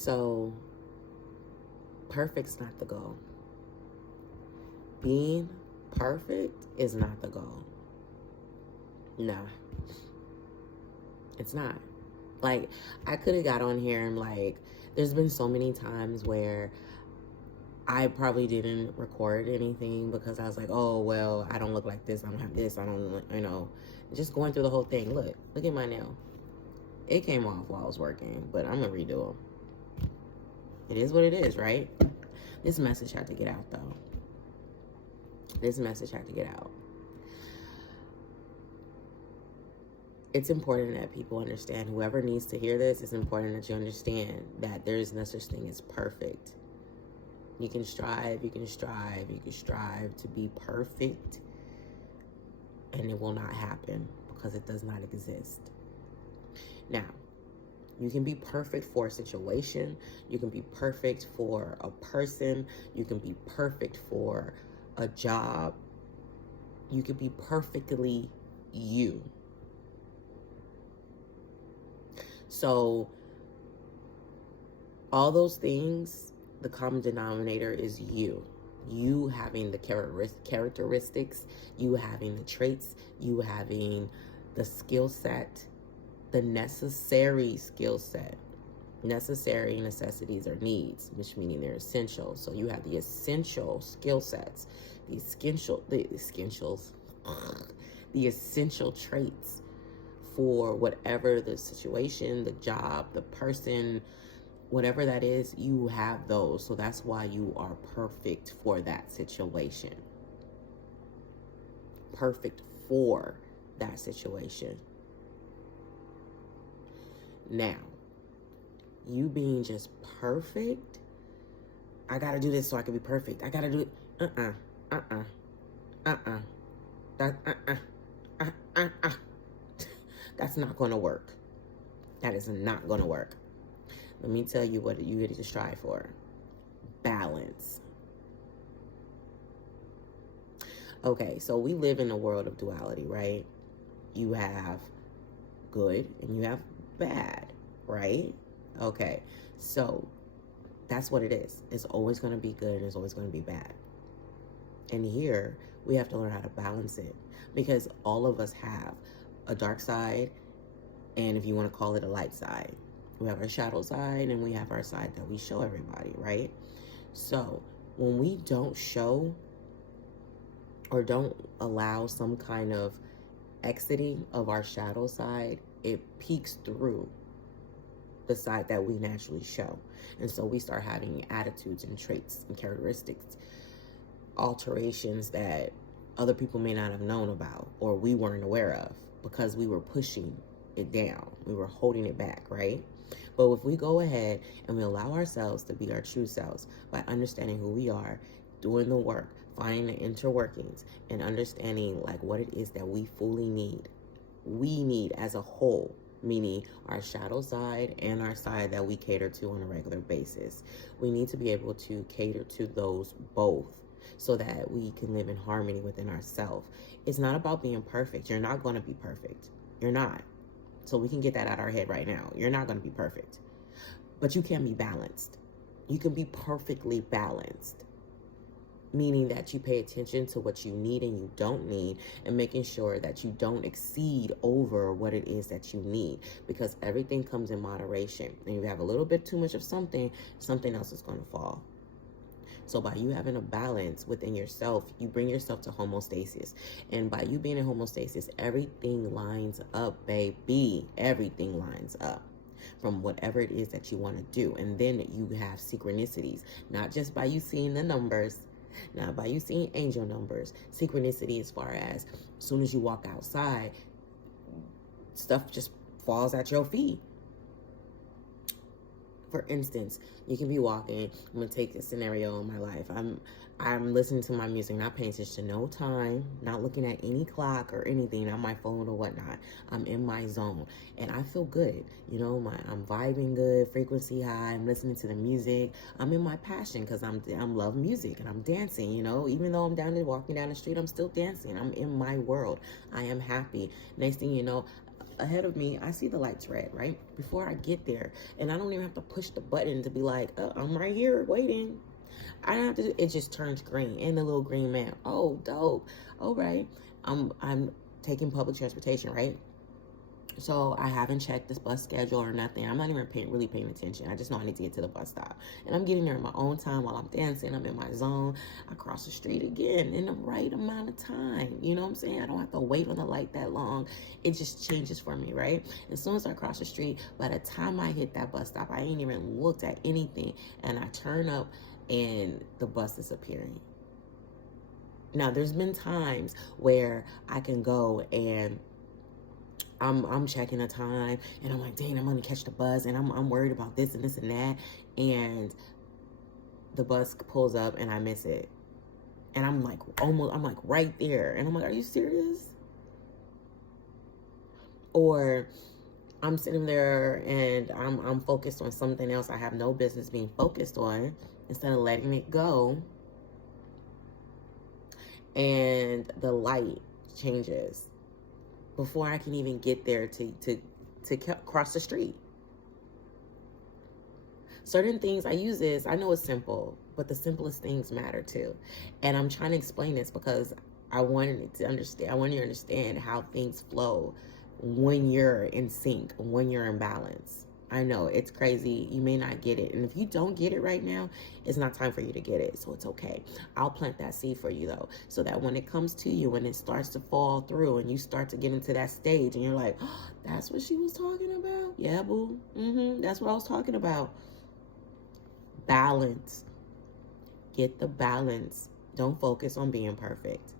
So perfect's not the goal. Being perfect is not the goal. No, it's not. Like, I could have got on here and like, there's been so many times where I probably didn't record anything because I was like, oh, well, I don't look like this. I don't have this. I don't, just going through the whole thing. Look at my nail. It came off while I was working, but I'm going to redo them. It is what it is, right? This message had to get out, though. This message had to get out. It's important that people understand, whoever needs to hear this, it's important that you understand that there is no such thing as perfect. You can strive to be perfect, and it will not happen because it does not exist. Now, you can be perfect for a situation. You can be perfect for a person. You can be perfect for a job. You can be perfectly you. So, all those things, the common denominator is you. You having the characteristics, you having the traits, you having the skill set, the necessary skill set. Necessary necessities are needs, which meaning they're essential. So you have the essential skill sets, the essential traits for whatever the situation, the job, the person, whatever that is, you have those. So that's why you are perfect for that situation. Perfect for that situation. Now, you being just perfect, I gotta do this so I can be perfect. I gotta do it. That's not gonna work. That is not gonna work. Let me tell you what you need to strive for. Balance. Okay, so we live in a world of duality, right? You have good and you have bad, right? Okay, so that's what it is. It's always going to be good and it's always going to be bad. And here, we have to learn how to balance it because all of us have a dark side and, if you want to call it, a light side. We have our shadow side and we have our side that we show everybody, right? So when we don't show or don't allow some kind of exiting of our shadow side, it peeks through the side that we naturally show. And so we start having attitudes and traits and characteristics, alterations that other people may not have known about or we weren't aware of because we were pushing it down. We were holding it back, right? But if we go ahead and we allow ourselves to be our true selves by understanding who we are, doing the work, finding the interworkings, and understanding like what it is that we fully need. We need as a whole, meaning our shadow side and our side that we cater to on a regular basis. We need to be able to cater to those both so that we can live in harmony within ourselves. It's not about being perfect. You're not going to be perfect. You're not. So we can get that out of our head right now. You're not going to be perfect. But you can be balanced. You can be perfectly balanced. Meaning that you pay attention to what you need and you don't need, and making sure that you don't exceed over what it is that you need, because everything comes in moderation. And if you have a little bit too much of something, something else is going to fall. So by you having a balance within yourself, you bring yourself to homeostasis. And by you being in homeostasis, everything lines up, baby. Everything lines up from whatever it is that you want to do. And then you have synchronicities, not just by you seeing the numbers, not by you seeing angel numbers. Synchronicity as far as soon as you walk outside, stuff just falls at your feet. For instance, you can be walking. I'm going to take a scenario in my life. I'm listening to my music, not paying attention to no time, not looking at any clock or anything on my phone or whatnot. I'm in my zone and I feel good. You know, I'm vibing good, frequency high. I'm listening to the music. I'm in my passion because I'm love music and I'm dancing, you know, even though I'm down there walking down the street, I'm still dancing. I'm in my world. I am happy. Next thing you know, ahead of me, I see the lights red, right? Before I get there. And I don't even have to push the button to be like, oh, I'm right here waiting. I don't have to, it just turns green. And the little green man, oh, dope. All right. I'm taking public transportation, right? So I haven't checked this bus schedule or nothing. I'm not even really paying attention. I just know I need to get to the bus stop. And I'm getting there in my own time while I'm dancing. I'm in my zone. I cross the street again in the right amount of time. You know what I'm saying? I don't have to wait on the light that long. It just changes for me, right? As soon as I cross the street, by the time I hit that bus stop, I ain't even looked at anything. And I turn up and the bus is appearing. Now, there's been times where I can go and I'm checking the time and I'm like, dang, I'm gonna catch the bus and I'm worried about this and this and that. And the bus pulls up and I miss it. And I'm like, I'm like right there. And I'm like, are you serious? Or I'm sitting there and I'm focused on something else I have no business being focused on, instead of letting it go. And the light changes before I can even get there to cross the street. Certain things I use this, I know it's simple, but the simplest things matter too. And I'm trying to explain this because I want you to understand how things flow when you're in sync, when you're in balance. I know it's crazy. You may not get it. And if you don't get it right now, it's not time for you to get it. So it's okay. I'll plant that seed for you though. So that when it comes to you, when it starts to fall through and you start to get into that stage and you're like, oh, that's what she was talking about? Yeah, boo. That's what I was talking about. Balance. Get the balance. Don't focus on being perfect.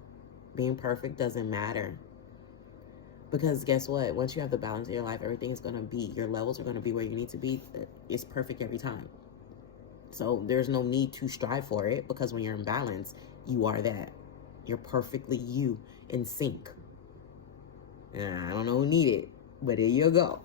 Being perfect doesn't matter. Because guess what? Once you have the balance in your life, everything's going to be, your levels are going to be where you need to be. It's perfect every time. So there's no need to strive for it, because when you're in balance, you are that. You're perfectly you, in sync. And I don't know who need it, but there you go.